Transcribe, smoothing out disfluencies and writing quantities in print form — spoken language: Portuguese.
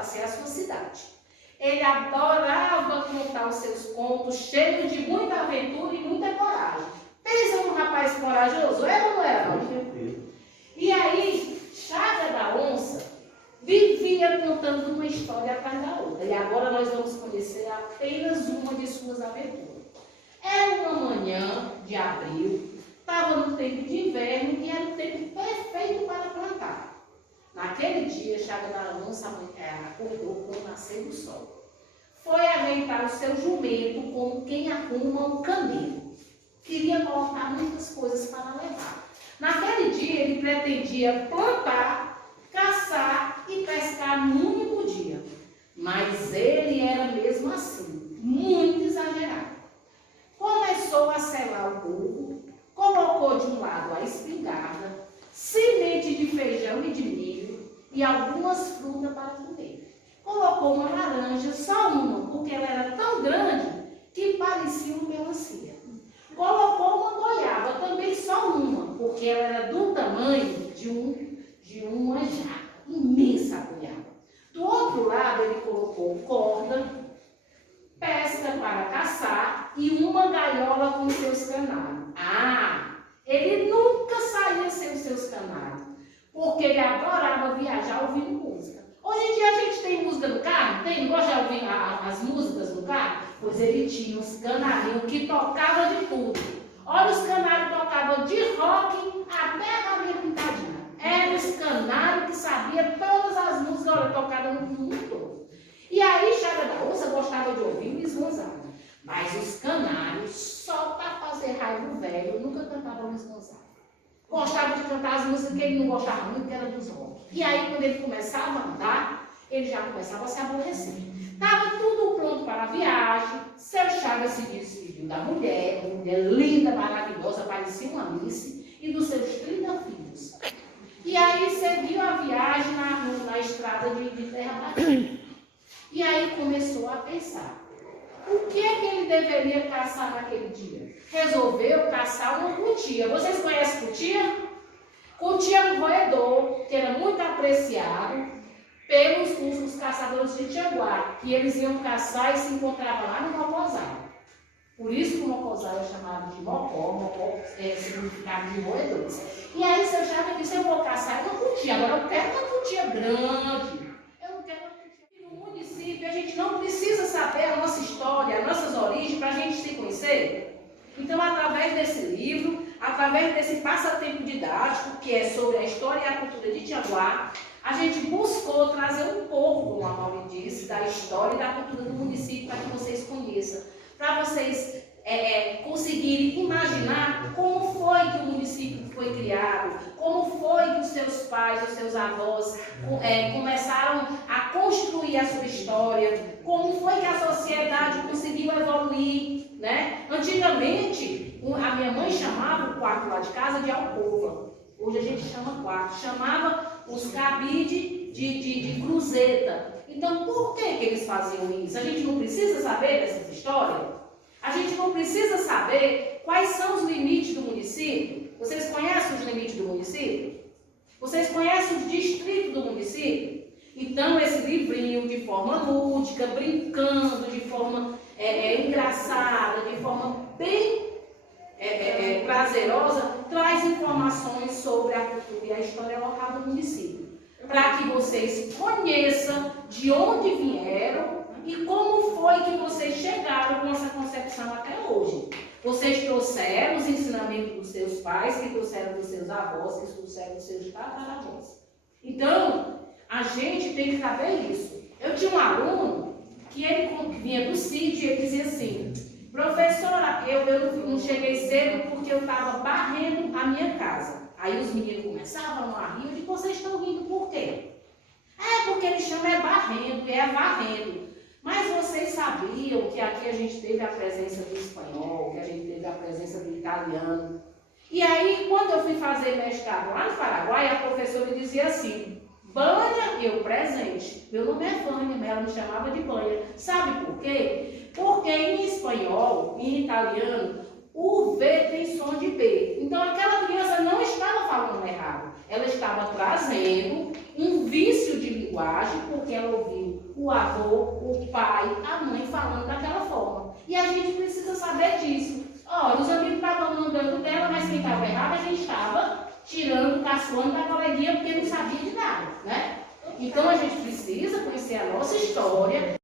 passear a sua cidade. Ele adorava contar os seus contos, cheios de muita aventura e muita coragem. Pensa num rapaz corajoso, era ou não era? E aí, Chaga da Onça vivia contando uma história atrás da outra. E agora nós vamos conhecer apenas uma de suas aventuras. Era uma manhã de abril, estava no tempo de inverno e era o tempo perfeito para plantar. Naquele dia, Chaga da Onça acordou com o nascer do sol. Foi ajeitar o seu jumento como quem arruma um camelo. Queria colocar muitas coisas para levar. Naquele dia, ele pretendia plantar, caçar e pescar num único dia. Mas ele era mesmo assim, muito exagerado. Começou a selar o burro, colocou de um lado a espingarda, semente de feijão e de milho e algumas frutas para comer. Colocou uma laranja, só uma, porque ela era tão grande que parecia uma melancia. Colocou uma goiaba, também só uma, porque ela era do tamanho de uma jaca, imensa goiaba. Do outro lado ele colocou corda, pesca para caçar e uma gaiola com seus canários. Ele nunca saía sem os seus canários, porque ele adorava viajar ouvindo música. Hoje em dia a gente tem música no carro, tem? Gosta de ouvir as músicas no carro? Pois ele tinha os canarinhos que tocavam de tudo. Olha, os canários tocavam de rock até a galinha pintadinha. Eram os canários que sabiam todas as músicas tocadas no mundo todo. E aí Chaga da Onça gostava de ouvir Luiz Gonzaga. Mas os canários, só para fazer raiva do velho, nunca cantavam Luiz Gonzaga. Gostava de cantar as músicas que ele não gostava muito, que era dos rock. E aí, quando ele começava a andar, ele já começava a se aborrecer. Estava tudo pronto para a viagem. Seu Chaga se despediu da mulher, uma mulher linda, maravilhosa, parecia uma Alice, e dos seus 30 filhos. E aí seguiu a viagem na estrada de terra batida. E aí começou a pensar. O que é que ele deveria caçar naquele dia? Resolveu caçar uma cutia. Vocês conhecem cutia? Cutia é um roedor que era muito apreciado pelos os caçadores de Tianguá, que eles iam caçar e se encontravam lá no Mocosal. Por isso que o Mocosal é chamado de Mocó é significado de roedores. E aí seu Chaga disse, eu vou caçar uma cutia, agora eu quero uma cutia grande. Eu não quero uma cutia. No município a gente não precisa saber a nossa história, as nossas origens para a gente se conhecer. Então, através desse livro, através desse passatempo didático, que é sobre a história e a cultura de Tianguá, a gente buscou trazer um pouco, como a Mauri disse, da história e da cultura do município para que vocês conheçam, para vocês conseguirem imaginar como foi que o município foi criado, como foi que os seus pais, os seus avós começaram a construir a sua história, como foi que a sociedade conseguiu evoluir, né? Antigamente, a minha mãe chamava o quarto lá de casa de alcova. Hoje a gente chama quarto. Chamava os cabides de cruzeta. Então, por que eles faziam isso? A gente não precisa saber dessas histórias? A gente não precisa saber quais são os limites do município? Vocês conhecem os limites do município? Vocês conhecem os distritos do município? Então, esse livrinho, de forma lúdica, brincando, de forma engraçada, de forma bem prazerosa, traz informações sobre a cultura e a história local do município. Para que vocês conheçam de onde vieram e como foi que vocês chegaram com essa concepção até hoje. Vocês trouxeram os ensinamentos dos seus pais, que trouxeram dos seus avós, que trouxeram dos seus tataravós. Então, a gente tem que saber isso. Eu tinha um aluno que ele vinha do sítio e ele dizia assim, professora, eu não cheguei cedo porque eu estava varrendo a minha casa. Aí os meninos começavam a rir, eu disse, vocês estão rindo por quê? Porque ele chama varrendo, varrendo. Mas vocês sabiam que aqui a gente teve a presença do espanhol, que a gente teve a presença do italiano. E aí, quando eu fui fazer mestrado lá no Paraguai, a professora dizia assim, Banha, eu presente. Meu nome é Vânia, mas ela me chamava de Banha. Sabe por quê? Porque em espanhol, em italiano, o V tem som de B. Então aquela criança não estava falando errado. Ela estava trazendo um vício de linguagem porque ela ouviu o avô, o pai, a mãe falando daquela forma. E a gente precisa saber disso. Olha, os amigos estavam mandando dela, mas quem estava errado, a gente estava tirando, caçoando da coleguinha, porque não sabia de nada, né? Então a gente precisa conhecer a nossa história,